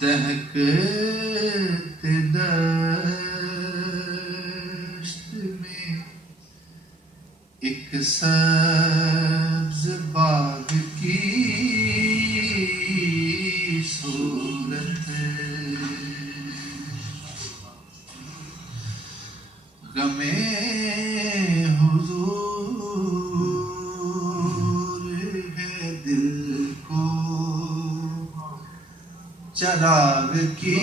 دہکتے دشت میں ایک سبز باغ کی صورت، غم حضور ہے دل کو چراغ کی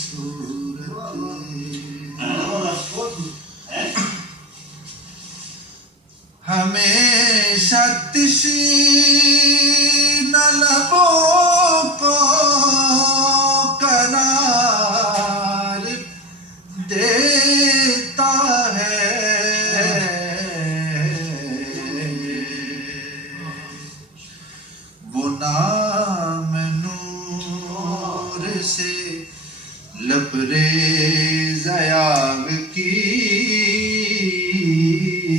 صورت، ہمیشہ تشنہ لبوں کو قرار دیتا ہے، وہ نام نور سے لبریز یاغ کی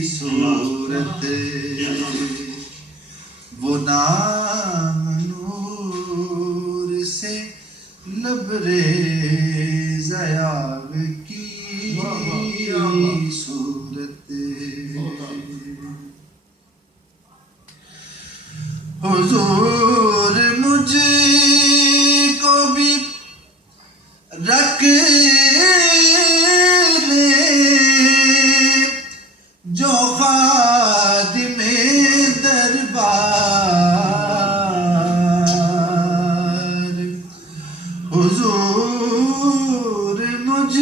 صورت، وہ نام نور سے لبریز یاغ کی صورت، حضور مجھ کو بھی رکھ لے جو خادم دربار، حضور مجھ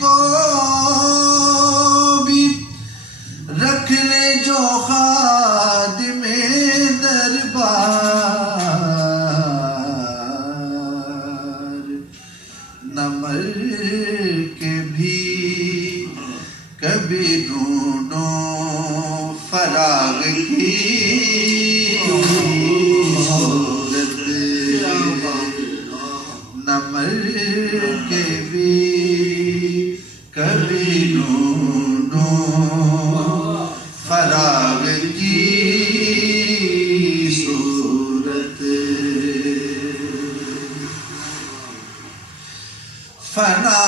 کو بھی رکھ لے جو خادم دربار، نہ مر کے بھی کبھی ڈھونڈو فراغ کی صورت، نہ مر کے بھی کبھی ڈھونڈو فراغ کی